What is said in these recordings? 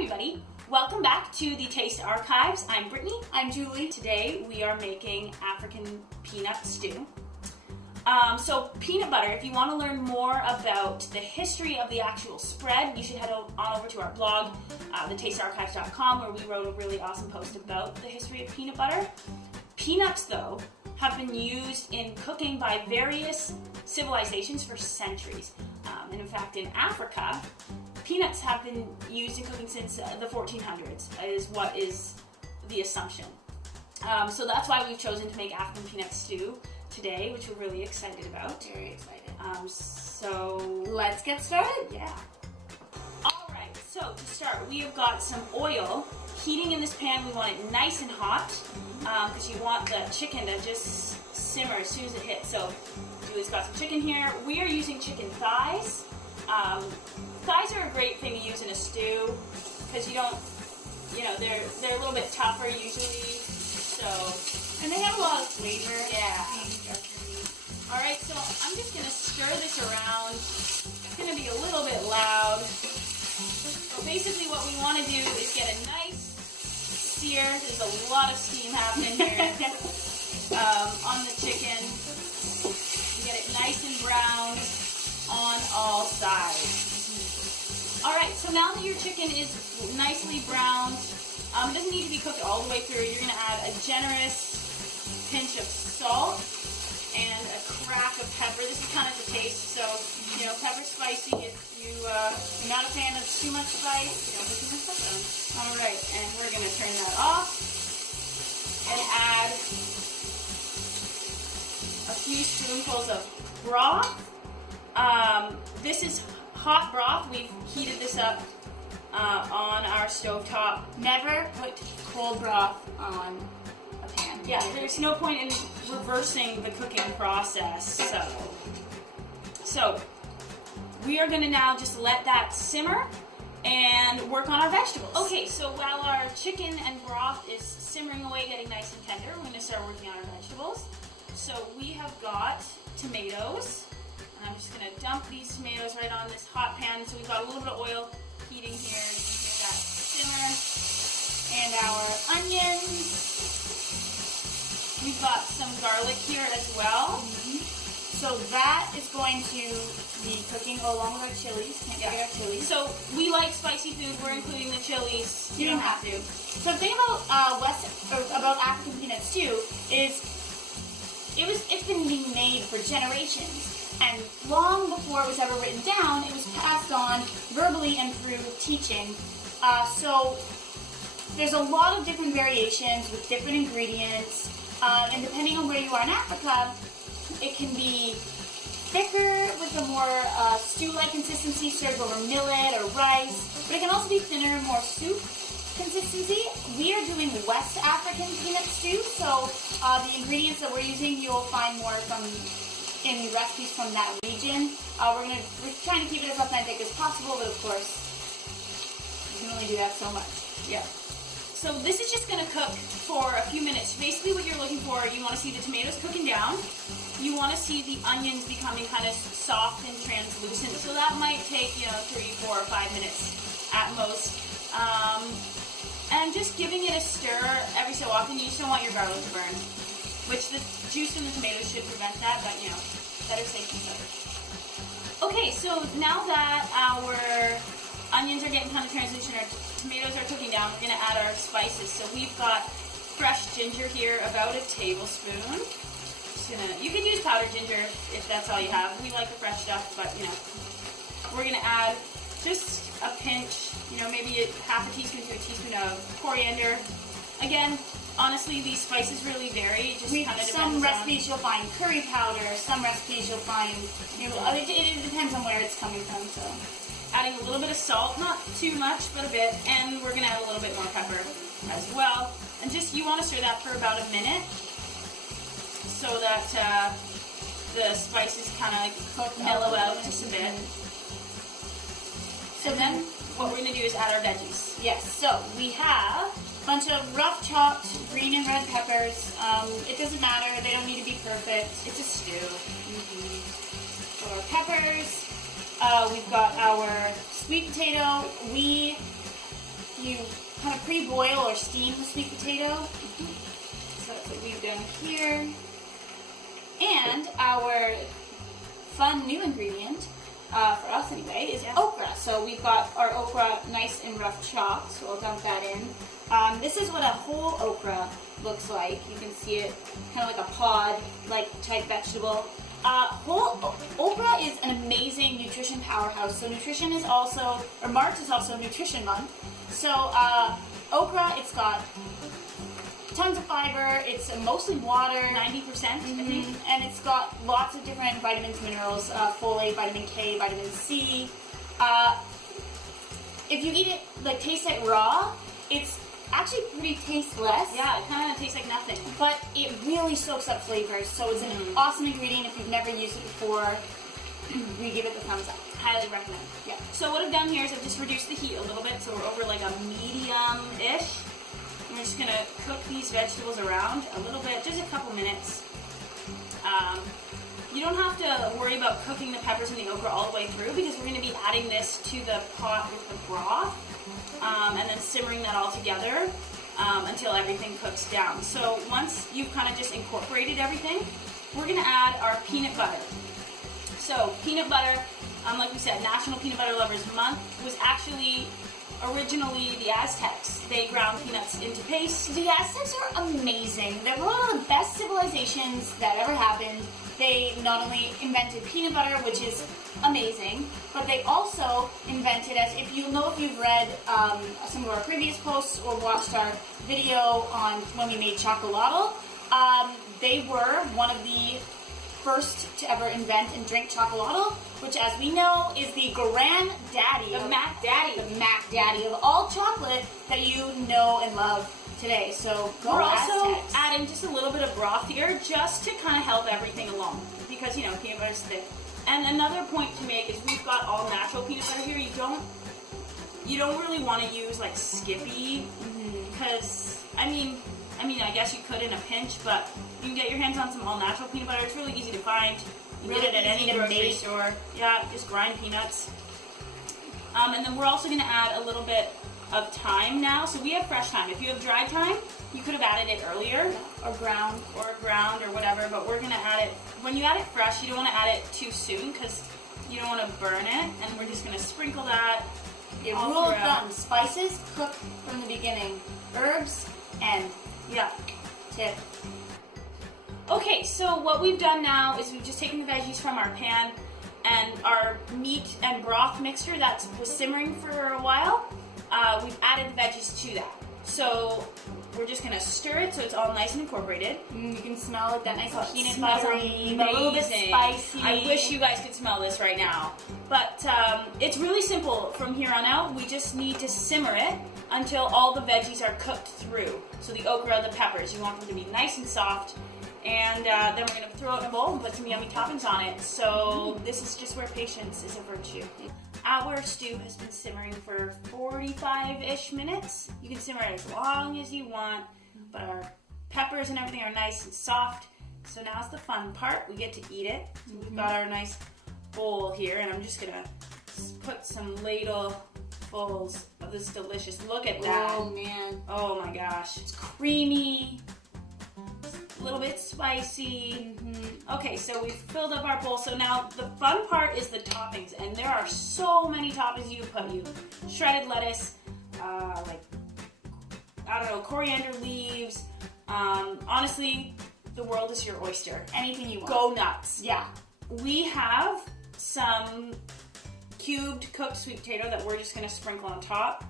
everybody, welcome back to the Taste Archives. I'm Brittany. I'm Julie. Today we are making African peanut stew. So peanut butter, if you want to learn more about the history of the actual spread, you should head on over to our blog, thetastearchives.com, where we wrote a really awesome post about the history of peanut butter. Peanuts, though, have been used in cooking by various civilizations for centuries. And in fact, in Africa, peanuts have been used in cooking since the 1400s, is what is the assumption. So that's why we've chosen to make African peanut stew today, which we're really excited about. Very excited. So let's get started. Yeah. All right. So to start, we have got some oil heating in this pan. We want it nice and hot because you want the chicken to just simmer as soon as it hits. So Julie's got some chicken here. We are using chicken thighs. Thighs are a great thing to use in a stew because they're a little bit tougher usually. And they have a lot of flavor. Yeah. All right, so I'm just going to stir this around. It's going to be a little bit loud. So basically what we want to do is get a nice sear. There's a lot of steam happening here on the chicken. Get it nice and brown on all sides. All right, so now that your chicken is nicely browned, it doesn't need to be cooked all the way through. You're going to add a generous pinch of salt and a crack of pepper. This is kind of the taste, so, pepper spicy. If you're not a fan of too much spice, don't put too much pepper on. All right, and we're going to turn that off and add a few spoonfuls of broth. This is hot broth. We've heated this up on our stovetop. Never put cold broth on a pan. Yeah, there's no point in reversing the cooking process. So we are going to now just let that simmer and work on our vegetables. Okay, so while our chicken and broth is simmering away, getting nice and tender, we're going to start working on our vegetables. So we have got tomatoes. And I'm just going to dump these tomatoes right on this hot pan. So we've got a little bit of oil heating here. You can hear that simmer. And our onions. We've got some garlic here as well. So that is going to be cooking along with our chilies. Can't forget our chilies. So we like spicy food. We're including the chilies. You don't have to. So the thing about African peanut stew is it's been being made for generations. And long before it was ever written down, it was passed on verbally and through teaching. So there's a lot of different variations with different ingredients. And depending on where you are in Africa, it can be thicker with a more stew-like consistency served over millet or rice. But it can also be thinner, more soup consistency. We are doing West African peanut stew, so the ingredients that we're using you'll find more in recipes from that region. We're trying to keep it as authentic as possible, but of course, you can only do that so much. Yeah. So this is just going to cook for a few minutes. Basically what you're looking for, you want to see the tomatoes cooking down. You want to see the onions becoming kind of soft and translucent. So that might take, 3, 4, or 5 minutes at most. And just giving it a stir every so often. You just don't want your garlic to burn, which the juice from the tomatoes should prevent that, but better safe than sorry. Okay, so now that our onions are getting kind of translucent, our tomatoes are cooking down, we're going to add our spices. So we've got fresh ginger here, about a tablespoon. You can use powdered ginger if that's all you have. We like the fresh stuff, but we're going to add just a pinch, maybe half a teaspoon to a teaspoon of coriander. Again, honestly, these spices really vary. It just kind of depends. Some recipes you'll find curry powder. Some recipes you'll find, it depends on where it's coming from. So, adding a little bit of salt, not too much, but a bit, and we're gonna add a little bit more pepper as well. And you want to stir that for about a minute, so that the spices kind of mellow out just a bit. So then, what we're gonna do is add our veggies. Yes. So we have a bunch of rough chopped green and red peppers. It doesn't matter, they don't need to be perfect. It's a stew. So our peppers, we've got our sweet potato. We you kind of pre-boil or steam the sweet potato. So that's what we've done here. And our fun new ingredient, for us anyway, is okra. So we've got our okra nice and rough chopped, so I'll dump that in. This is what a whole okra looks like. You can see it kind of like a pod-like type vegetable. Whole okra is an amazing nutrition powerhouse. So nutrition is also, or March is also Nutrition Month. So okra, it's got tons of fiber. It's mostly water, 90%, I think, and it's got lots of different vitamins, minerals, folate, vitamin K, vitamin C. If you eat it, like taste it raw, it's actually pretty tasteless. Yeah, it kind of tastes like nothing. But it really soaks up flavors, so it's an awesome ingredient. If you've never used it before, we give it the thumbs up. Highly recommend. Yeah. So what I've done here is I've just reduced the heat a little bit, so we're over like a medium-ish. We're just gonna cook these vegetables around a little bit, just a couple minutes. You don't have to worry about cooking the peppers and the okra all the way through because we're gonna be adding this to the pot with the broth. And then simmering that all together until everything cooks down. So once you've kind of just incorporated everything, we're going to add our peanut butter. So peanut butter, like we said, National Peanut Butter Lovers Month was actually originally the Aztecs. They ground peanuts into paste. The Aztecs are amazing. They're one of the best civilizations that ever happened. They not only invented peanut butter, which is amazing, but they also invented, as if you've read some of our previous posts or watched our video on when we made chocolatl, they were one of the first to ever invent and drink chocolatl, which, as we know, is the granddaddy, the Mac Daddy of all chocolate that you know and love today. So we're also adding just a little bit of broth here just to kind of help everything along because, you know, peanut butter is thick. And another point to make is we've got all natural peanut butter here. You don't really want to use like Skippy because I mean I guess you could in a pinch, but you can get your hands on some all natural peanut butter. It's really easy to find. You can get it at any grocery store. Yeah, just grind peanuts. And then we're also going to add a little bit of thyme now. So we have fresh thyme. If you have dried thyme, you could have added it earlier. Or ground or whatever, but we're going to add it, when you add it fresh, you don't want to add it too soon because you don't want to burn it, and we're just going to sprinkle that. Rule of thumb, spices cook from the beginning, herbs end. Yeah. Tip. Okay, so what we've done now is we've just taken the veggies from our pan and our meat and broth mixture that was simmering for a while, we've added the veggies to that. So we're just going to stir it so it's all nice and incorporated. You can smell it, that nice peanut buttery, a little bit spicy. I wish you guys could smell this right now. But it's really simple from here on out. We just need to simmer it until all the veggies are cooked through. So the okra, the peppers, you want them to be nice and soft. And then we're going to throw it in a bowl and put some yummy toppings on it. So this is just where patience is a virtue. Our stew has been simmering for 45-ish minutes. You can simmer it as long as you want, but our peppers and everything are nice and soft. So now's the fun part. We get to eat it. So we've got our nice bowl here, and I'm just going to put some ladlefuls of this delicious. Look at that. Oh, man. Oh, my gosh. It's creamy. A little bit spicy. Okay, so we've filled up our bowl. So now the fun part is the toppings, and there are so many toppings you can put. You shredded lettuce, coriander leaves. Honestly, the world is your oyster. Anything you want. Go nuts. Yeah. We have some cubed cooked sweet potato that we're just going to sprinkle on top.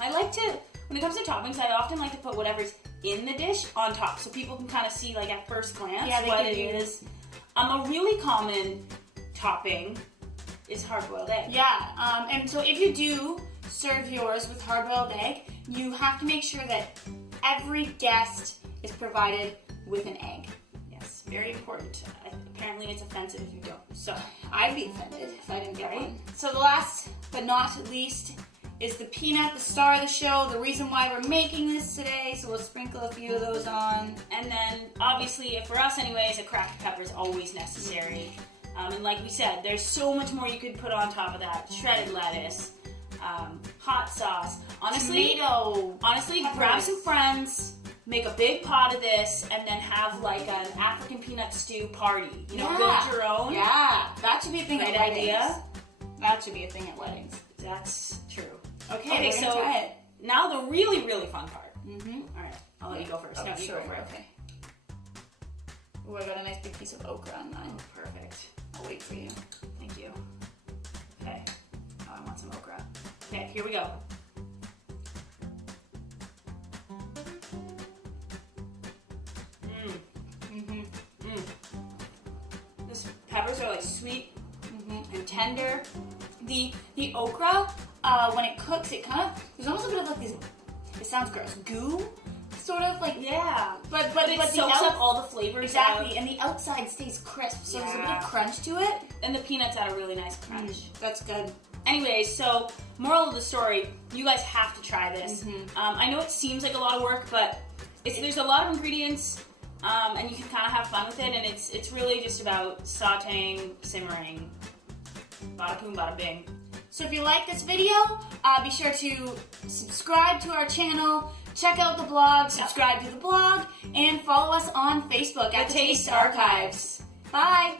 I like to, when it comes to toppings, I often like to put whatever's in the dish on top so people can kind of see, like, at first glance what it is. A really common topping is hard-boiled egg. Yeah, and so if you do serve yours with hard-boiled egg, you have to make sure that every guest is provided with an egg. Yes, very important. Apparently it's offensive if you don't. So I'd be offended if I didn't get one. So the last but not least is the peanut, the star of the show, the reason why we're making this today. So we'll sprinkle a few of those on. And then, obviously, for us anyways, a cracked pepper is always necessary. And like we said, there's so much more you could put on top of that. Shredded lettuce, hot sauce. On honestly, grab some friends, make a big pot of this, and then have like an African peanut stew party. You know, build your own. Yeah, that should be a thing Great at weddings. idea. That should be a thing at weddings. That's true. Okay, so try it. now the really, really fun part. Mm-hmm. All right, I'll let you go first. Oh, No, you sure. go for it. Okay. Ooh, I got a nice big piece of okra on mine. Perfect. I'll wait for you. Thank you. Okay. Now I want some okra. Okay, here we go. These peppers are like sweet and tender. The okra, when it cooks, it kind of, there's almost a bit of like this, it sounds gross, goo, sort of like, Yeah. but It the soaks up all the flavors. exactly, and the outside stays crisp, so there's a bit Yeah. of crunch to it. And the peanuts add a really nice crunch. That's good. Anyways, so moral of the story, you guys have to try this. I know it seems like a lot of work, but there's a lot of ingredients, and you can kind of have fun with it, and it's really just about sauteing, simmering, bada boom, bada bing. So if you like this video, be sure to subscribe to our channel, check out the blog, subscribe to the blog, and follow us on Facebook at The The Taste Taste Archives. Bye!